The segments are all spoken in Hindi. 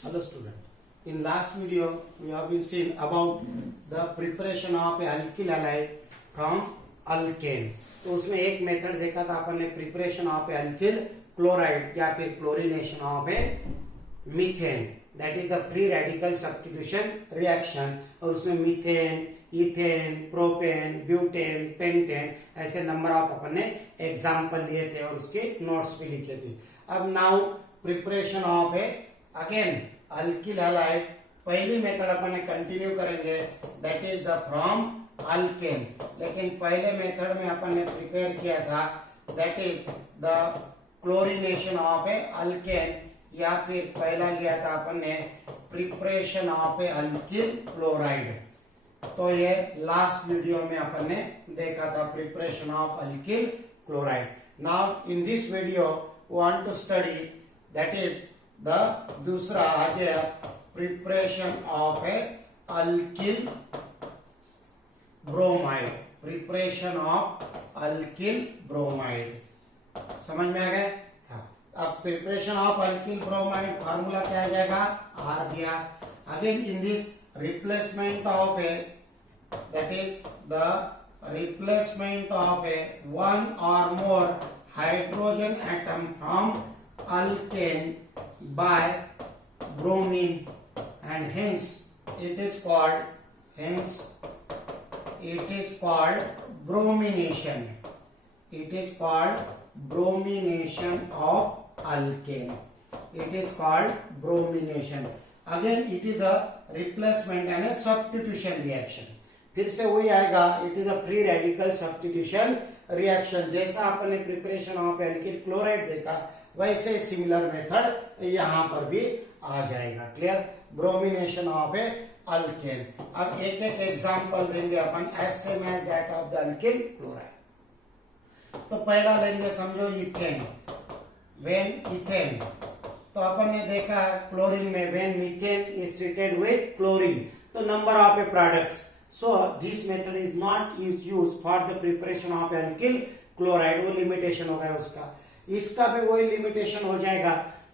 Hello student. In last video we have been seen about the preparation of a alkyl halide from alkane. तो उसमें एक मेथड देखा था अपन ने preparation of a alkyl chloride या फिर chlorination of A methane, that is the free radical substitution reaction. और उसमें methane, ethane, propane, butane, pentane ऐसे नंबर ऑफ अपन ने एग्जाम्पल लिए थे और उसके नोट्स भी लिखे थे। अब now preparation of a again alkyl halide, पहली मेथड अपन ने कंटिन्यू करेंगे, that is the from alkane. लेकिन पहले मेथड में अपन ने प्रिपेयर किया था that is the chlorination of a alkane, या फिर पहला लिया था अपन ने preparation of a alkyl chloride. तो ये लास्ट वीडियो में अपन ने देखा था preparation of alkyl chloride. Now in this video want to study that is the दूसरा आ गया preparation of a alkyl bromide, preparation of alkyl bromide. समझ में आ गए? अब preparation of alkyl bromide formula क्या आ जाएगा? आर दिया। Again in this replacement of a, that is the replacement of a one और more hydrogen atom from alkane by bromine, and hence it is called bromination. It is called bromination of alkane. It is called bromination. Again it is a replacement and a substitution reaction. फिर से वही आएगा, it is a free radical substitution reaction। जैसा आपने प्रिपरेशन ऑफ एल्किल क्लोराइड देखा वैसे सिमिलर मेथड यहां पर भी आ जाएगा। Clear? Bromination of a alkane. अब एक एक एग्जांपल देंगे अपन as same as that of the alkyl chloride. तो पहला लेंगे, समझो इथेन। व्हेन इथेन, तो अपन ने देखा क्लोरीन में when methane is treated with chlorine, तो number of a products. So this method is not used for the preparation of alkyl chloride. वो लिमिटेशन होगा उसका, इसका भी वही लिमिटेशन हो जाएगा,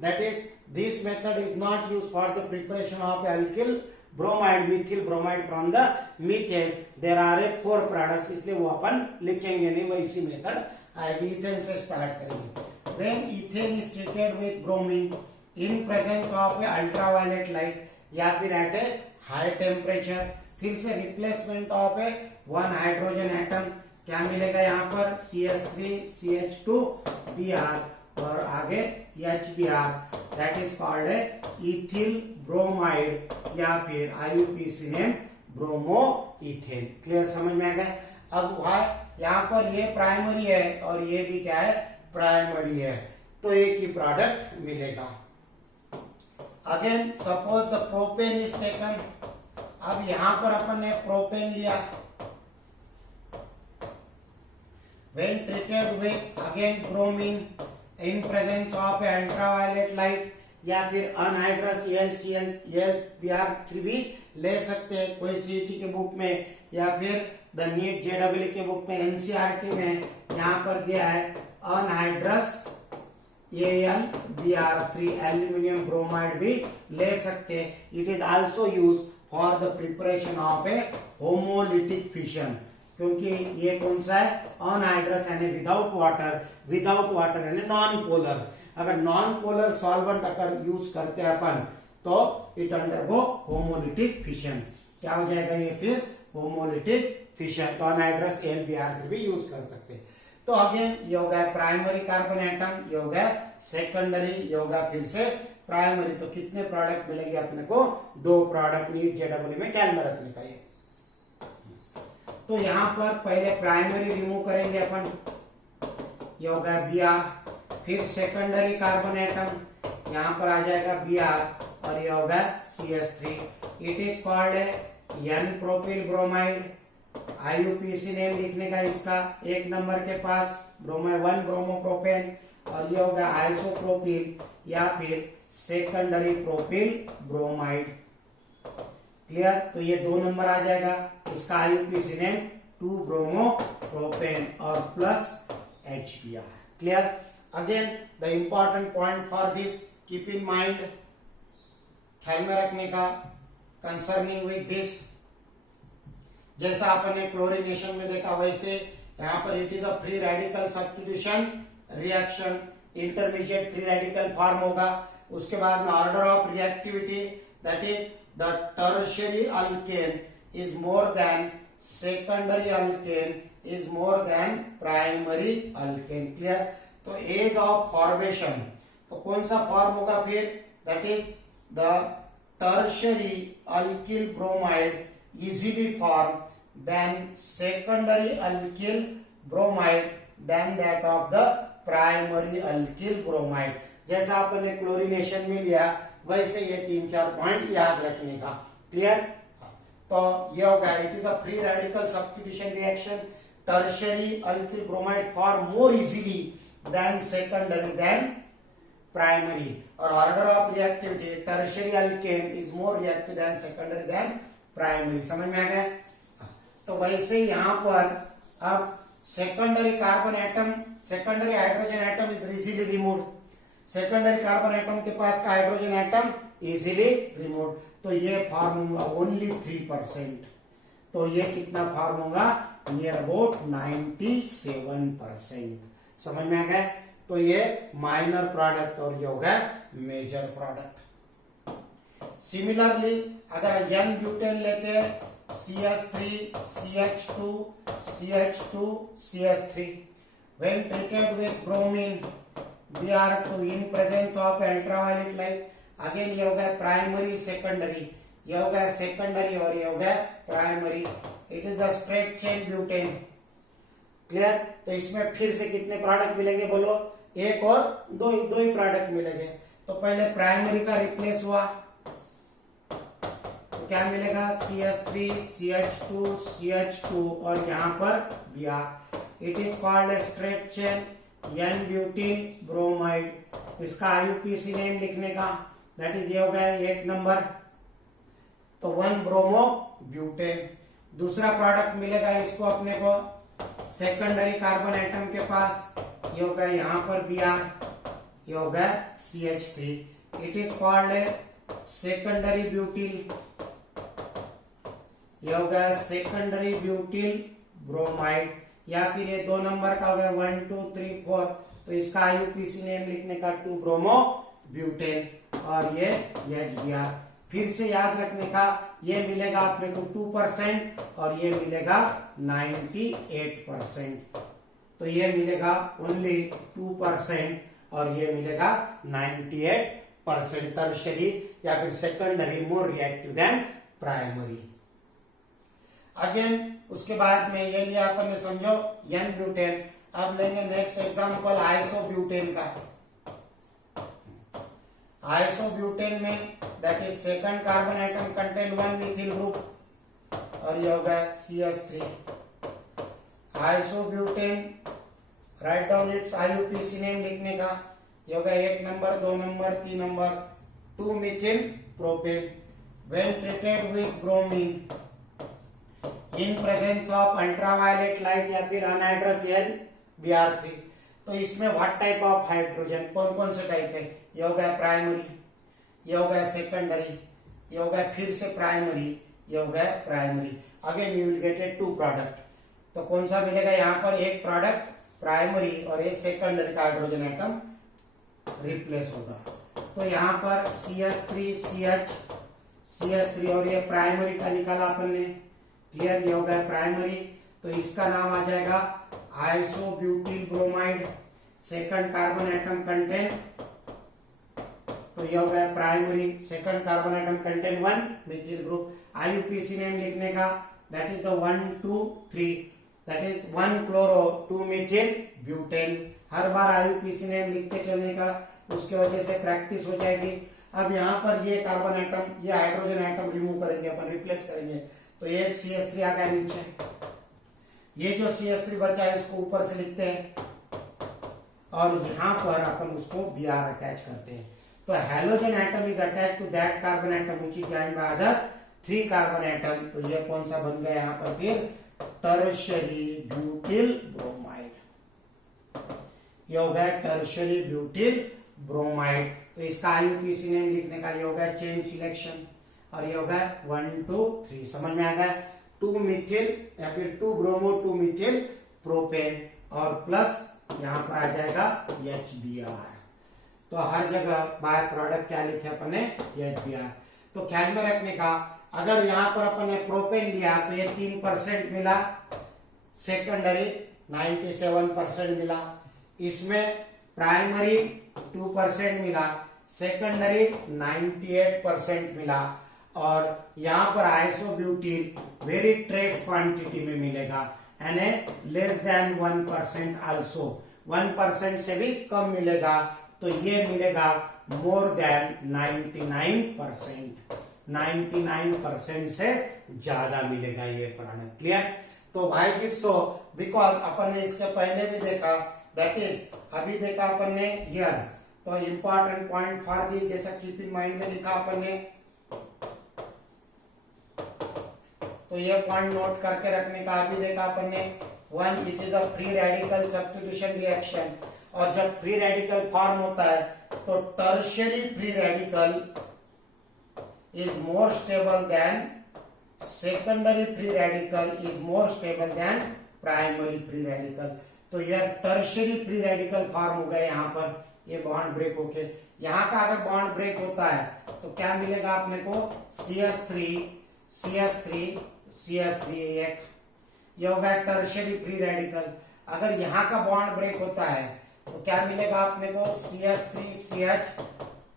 that is this method is not use for the preparation of alkyl bromide, methyl bromide from the methane. There are a 4 products, इसलिए वो अपन लिखेंगे नहीं, वैसी मेथड आएगी। इथेन से स्टार्ट करेंगे। When ethane is treated with bromine in presence of A ultraviolet light या फिर एट ए हाई टेम्परेचर, फिर से replacement of a one hydrogen atom, क्या मिलेगा यहाँ पर? CH3CH2Br और आगे HBr, that is called A ethyl bromide या फिर IUPAC name bromo ethane. Clear? समझ में आ गया? अब यहाँ पर ये प्राइमरी है और ये भी क्या है? प्राइमरी है, तो एक ही प्रोडक्ट मिलेगा। Again suppose the propane is taken. अब यहां पर अपन ने प्रोपेन लिया, when treated with again bromine in presence of ultraviolet light, या फिर अनहाइड्रस LCl भी ले सकते हैं कोई सीटी के बुक में, या फिर द नीट JEE के बुक में NCERT में यहाँ पर दिया है अनहाइड्रस AlBr3 एल्यूमिनियम ब्रोमाइड भी ले सकते हैं। It is also use for the preparation of A homolytic fission, क्योंकि ये कौन सा है? अनहाइड्रस यानी विदाउट वाटर यानी नॉन पोलर। अगर नॉन पोलर सॉल्वेंट अगर यूज करते हैं अपन तो इट अंडरगो होमोलिटिक फिशन। क्या हो जाएगा ये फिर? Homolytic fission. तो अनहाइड्रस AlBr3 भी यूज कर सकते हैं। तो अगेन ये हो गया प्राइमरी कार्बन एटम, ये हो गया सेकेंडरी, ये हो गया फिर से प्राइमरी। तो कितने प्रोडक्ट मिलेंगे अपने को? 2 प्रोडक्ट नीट JEE में ख्याल में रखने का। ये तो यहां पर पहले प्राइमरी रिमूव करेंगे अपन, ये हो गया Br, फिर सेकेंडरी कार्बन एटम यहां पर आ जाएगा Br और ये हो गया CH3। It is called A N propyl bromide. IUPAC name लिखने का इसका 1 नंबर के पास, ब्रोमाइड 1 ब्रोमोप्रोपेन, और ये हो गया आइसोप्रोपिल या फिर सेकेंडरी प्रोपिल ब्रोमाइड। क्लियर? तो ये 2 नंबर आ जाएगा, इसका IUPAC नेम 2 ब्रोमोप्रोपेन और plus HBr। Clear? Again, the important point for this, keep in mind ख्याल में रखने का कंसर्निंग विद दिस, जैसा आपने क्लोरीनेशन में देखा वैसे यहाँ पर it is the free radical substitution reaction, intermediate free radical form होगा। उसके बाद में order of reactivity that is the tertiary alkane is more than secondary alkane is more than primary alkane. Clear? तो एज ऑफ फॉर्मेशन, तो कौन सा फॉर्म होगा फिर? That is the tertiary alkyl bromide easily form than secondary alkyl bromide than that of the primary alkyl bromide. जैसा आपने क्लोरीनेशन में लिया वैसे ये 3-4 पॉइंट याद रखने का। क्लियर? तो ये होगा it is the free radical substitution reaction, tertiary alkyl bromide form more easily than secondary than primary. और order of reactivity tertiary alkane is more reactive than secondary than primary. समझ में आ गया? तो वैसे यहाँ पर अब secondary carbon atom, secondary hydrogen atom is easily removed, secondary carbon atom के पास का हाइड्रोजन एटम इजीली रिमूव्ड, तो ये फॉर्म होगा ओनली 3%। तो ये कितना फॉर्म होगा? Near about 97%। समझ में आ गया? तो ये माइनर प्रोडक्ट और ये होगा मेजर प्रोडक्ट। सिमिलरली अगर एन ब्यूटेन लेते हैं CH3 CH2 CH2 CH3 when treated with bromine Br2 in presence of ultraviolet light, again ये हो गया प्राइमरी सेकेंडरी, ये हो गया सेकेंडरी और ये हो गया primary. It is the straight chain butane. Clear? तो इसमें फिर से कितने प्रोडक्ट मिलेंगे बोलो? एक और दो ही प्रोडक्ट मिलेंगे। तो पहले प्राइमरी का रिप्लेस हुआ तो क्या मिलेगा? CH3 CH2 CH2 और यहाँ पर Br। It is called a straight chain n butene bromide. इसका IUPAC नेम लिखने का दैट इज ये हो गया 1 नंबर, तो 1 ब्रोमो ब्यूटेन। दूसरा प्रोडक्ट मिलेगा इसको अपने को सेकेंडरी कार्बन एटम के पास, ये हो गया यहाँ पर Br, ये हो गया CH3। It is called a secondary butyl, ये हो गया सेकेंडरी ब्यूटिल ब्रोमाइड। या फिर ये 2 नंबर का हो गया 1 2 3 4, तो इसका IUPAC नेम लिखने का 2 ब्रोमो ब्यूटेन और ये HBr। फिर से याद रखने का ये मिलेगा अपने को 2% और ये मिलेगा 98%। तो ये मिलेगा ओनली 2% और ये मिलेगा 98%। टर्शियरी या फिर सेकेंडरी मोर रिएक्टिव देन प्राइमरी। अगेन उसके बाद में ये लिया अपन ने समझो एन ब्यूटेन। अब लेंगे नेक्स्ट एग्जांपल आइसोब्यूटेन का। आइसोब्यूटेन में that is second carbon atom contain 1 methyl group और ये होगा CH3। Isobutane write down its IUPAC name लिखने का, ये होगा 1 number 2 number 3 number 2 methyl propane. When treated with bromine in presence of ultraviolet light या फिर अनहाइड्रस Br3, तो इसमें व्हाट टाइप ऑफ हाइड्रोजन, कौन कौन से टाइप है? ये हो गया प्राइमरी, ये हो गया सेकेंडरी, ये हो गया फिर से प्राइमरी, ये हो गया primary. Again you will get A 2 product. तो कौन सा मिलेगा यहाँ पर? एक प्रोडक्ट प्राइमरी और एक सेकेंडरी का हाइड्रोजन एटम रिप्लेस होगा। तो यहाँ पर CH3 CH3 और ये प्राइमरी का निकाला अपन ने। क्लियर? ये हो गया प्राइमरी, तो इसका नाम आ जाएगा isobutyl bromide. Second carbon atom contain, तो ये हो गया primary, second carbon atom contain 1 methyl group. IUPAC name लिखने का that is the 1 2 3, that is 1 chloro 2 methyl butane. हर बार IUPAC नेम लिखते चलने का, उसके वजह से प्रैक्टिस हो जाएगी। अब यहाँ पर ये कार्बन एटम, ये हाइड्रोजन एटम रिमूव करेंगे अपन, रिप्लेस करेंगे, तो एक CH3 आ गया नीचे। ये जो CH3 बचा है इसको ऊपर से लिखते हैं और यहाँ पर अपन उसको Br अटैच करते हैं। तो halogen atom is attach to that carbon atom which is joined by other 3 carbon atom. तो ये कौन सा बन गया यहाँ पर? फिर टर्शियरी ब्यूटिल ब्रोमाइड। ये हो गया टर्शियरी ब्यूटिल ब्रोमाइड। तो इसका IUPAC नेम लिखने का ये होगा चेन सिलेक्शन और ये होगा 1 2 3। समझ में आ गया? 2 मिथिल या फिर 2 ब्रोमो 2 मिथिल प्रोपेन और प्लस यहां पर आ जाएगा HBr। तो हर जगह बाय प्रोडक्ट क्या लिखे अपने HBr। तो ख्याल में रखने का, अगर यहाँ पर अपन ने प्रोपेन लिया तो ये 3% मिला, सेकेंडरी 97% मिला, इसमें प्राइमरी 2% मिला, सेकेंडरी 98% मिला और यहाँ पर आइसोब्यूटीन वेरी ट्रेस क्वांटिटी में मिलेगा यानी लेस देन 1% आल्सो, 1% से भी कम मिलेगा। तो ये मिलेगा मोर देन 99%, 99% से ज्यादा मिलेगा ये प्रोडक्ट। क्लियर? तो भाई जिट्सो बिकॉज अपन ने इसके पहले भी देखा, दैट इज अभी देखा अपन ने हियर, तो इंपॉर्टेंट पॉइंट फॉर दिस जैसा कीप इन माइंड में लिखा अपन ने, तो ये पॉइंट नोट करके रखने का। अभी देखा अपन ने 1 it is a free radical substitution reaction, और जब फ्री रेडिकल फॉर्म होता है तो tertiary free radical is more stable then secondary free radical is more stable then primary free radical. तो यह टर्शियरी फ्री रेडिकल फॉर्म हो गए यहाँ पर, ये बॉन्ड ब्रेक होके, यहाँ का अगर बॉन्ड ब्रेक होता है तो क्या मिलेगा अपने को CH3 एक, ये होगा टर्शियरी फ्री रेडिकल। अगर यहाँ का बॉन्ड ब्रेक होता है तो क्या मिलेगा अपने को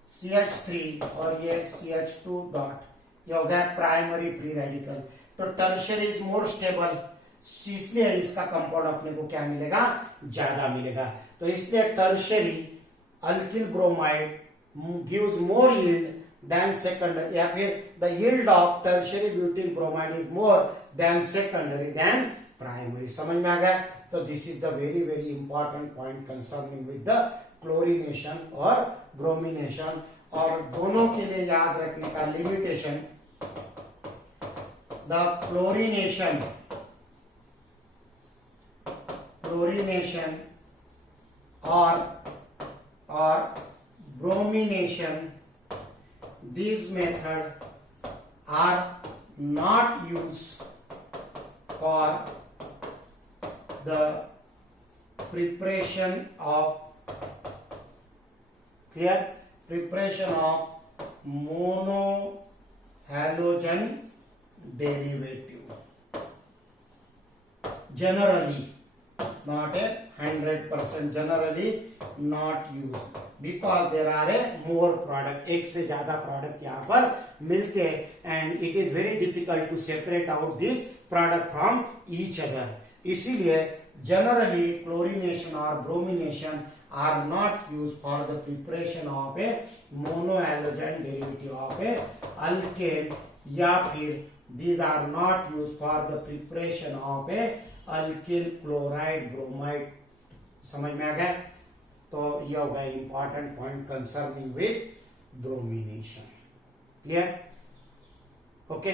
CH3 और ये CH2 डॉट, ये हो गया प्राइमरी फ्री रेडिकल। तो टर्शियरी इज मोर स्टेबल, इसलिए इसका कंपाउंड अपने को क्या मिलेगा, ज्यादा मिलेगा। तो इसलिए tertiary alkyl bromide gives more yield than secondary, या फिर the yield of tertiary butyl bromide is more than secondary than primary. समझ में आ गया? तो this is the very very important point concerning with the chlorination और ब्रोमिनेशन। और दोनों के लिए याद रखने का limitation, the chlorination or bromination, these methods are not used for the preparation of monohalogen derivative. Generally not 100%, generally not used because there are more product, एक से ज्यादा प्रोडक्ट यहाँ पर मिलते हैं and it is very difficult to separate out this product from each other. इसीलिए generally chlorination or bromination are not used for the preparation of a monohalogen derivative of a alkane, या फिर these are not used for the preparation of a alkyl chloride bromide। समझ में आ गया? तो ये होगा important point concerning with bromination. Clear? Okay.